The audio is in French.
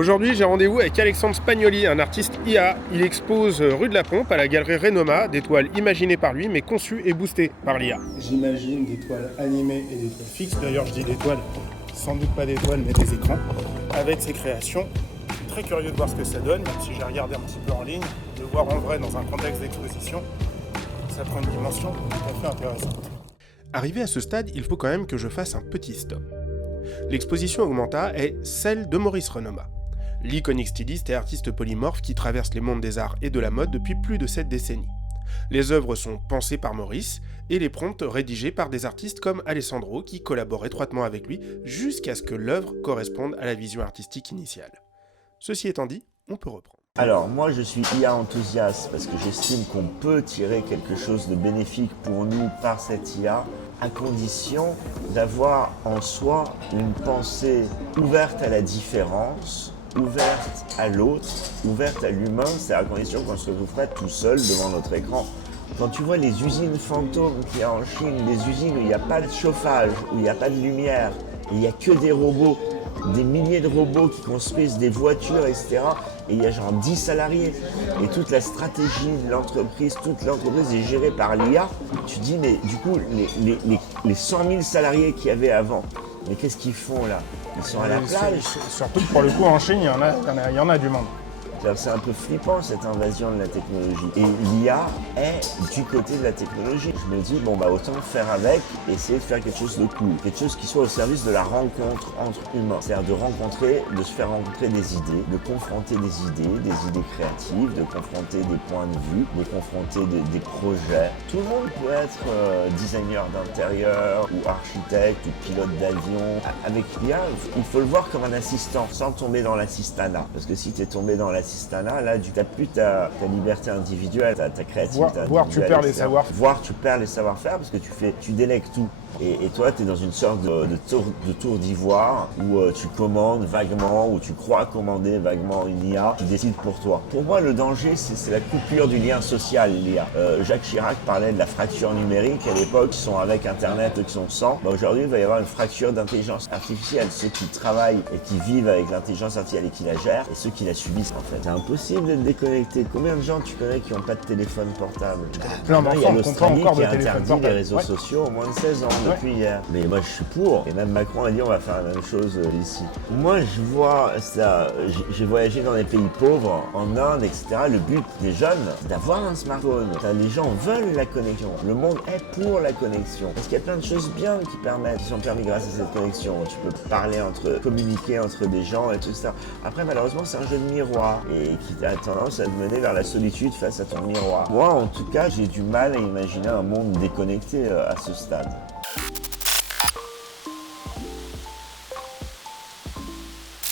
Aujourd'hui, j'ai rendez-vous avec Alexandre Spagnoli, un artiste IA. Il expose rue de la Pompe à la galerie Renoma des toiles imaginées par lui mais conçues et boostées par l'IA. J'imagine des toiles animées et des toiles fixes. D'ailleurs, je dis des toiles, sans doute pas des toiles mais des écrans. Avec ces créations, je suis très curieux de voir ce que ça donne, même si j'ai regardé un petit peu en ligne, de voir en vrai dans un contexte d'exposition, ça prend une dimension tout à fait intéressante. Arrivé à ce stade, il faut quand même que je fasse un petit stop. L'exposition Augmenta est celle de Maurice Renoma, l'iconique styliste et artiste polymorphe qui traverse les mondes des arts et de la mode depuis plus de 7 décennies. Les œuvres sont pensées par Maurice et les prompts rédigés par des artistes comme Alessandro qui collaborent étroitement avec lui jusqu'à ce que l'œuvre corresponde à la vision artistique initiale. Ceci étant dit, on peut reprendre. Alors moi je suis IA enthousiaste parce que j'estime qu'on peut tirer quelque chose de bénéfique pour nous par cette IA à condition d'avoir en soi une pensée ouverte à la différence, ouverte à l'autre, ouverte à l'humain, c'est à condition qu'on se retrouve pas tout seul devant notre écran. Quand tu vois les usines fantômes qu'il y a en Chine, des usines où il n'y a pas de chauffage, où il n'y a pas de lumière, il n'y a que des robots, des milliers de robots qui construisent des voitures, etc. Et il y a genre 10 salariés. Et toute la stratégie de l'entreprise, toute l'entreprise est gérée par l'IA. Tu te dis, mais du coup, les 100 000 salariés qu'il y avait avant, mais qu'est-ce qu'ils font là? Ils sont à la plage. Surtout que pour le coup, en Chine, il y en a du monde. C'est un peu flippant cette invasion de la technologie. Et l'IA est du côté de la technologie. Je me dis, bon bah autant faire avec, essayer de faire quelque chose de cool. Quelque chose qui soit au service de la rencontre entre humains. C'est-à-dire de rencontrer, de se faire rencontrer des idées, de confronter des idées créatives, de confronter des points de vue, de confronter des projets. Tout le monde peut être designer d'intérieur ou architecte ou pilote d'avion. Avec l'IA, il faut le voir comme un assistant, sans tomber dans l'assistanat. Parce que si tu es tombé dans l'assistanat, là, tu n'as plus ta liberté individuelle, ta créativité. Voire tu perds les savoir-faire. Voire tu perds les savoir-faire parce que tu délègues tout. Et toi, tu es dans une sorte de tour d'ivoire où tu commandes vaguement, où tu crois commander vaguement une IA, tu décides pour toi. Pour moi, le danger, c'est la coupure du lien social, l'IA. Jacques Chirac parlait de la fracture numérique à l'époque, qui sont avec Internet, qui sont sans. Aujourd'hui, il va y avoir une fracture d'intelligence artificielle. Ceux qui travaillent et qui vivent avec l'intelligence artificielle et qui la gèrent, et ceux qui la subissent, en fait. C'est impossible d'être déconnecté. Combien de gens tu connais qui n'ont pas de téléphone portable? Non, mais il y a enfin, l'Australie qui a interdit portable. les réseaux sociaux au moins de 16 ans. Depuis hier. Mais moi je suis pour. Et même Macron a dit on va faire la même chose ici. Moi je vois ça. J'ai voyagé dans des pays pauvres, en Inde, etc. Le but des jeunes, c'est d'avoir un smartphone. Les gens veulent la connexion. Le monde est pour la connexion. Parce qu'il y a plein de choses bien qui sont permis grâce à cette connexion. Tu peux parler communiquer entre des gens et tout ça. Après malheureusement c'est un jeu de miroir et qui a tendance à te mener vers la solitude face à ton miroir. Moi en tout cas j'ai du mal à imaginer un monde déconnecté à ce stade.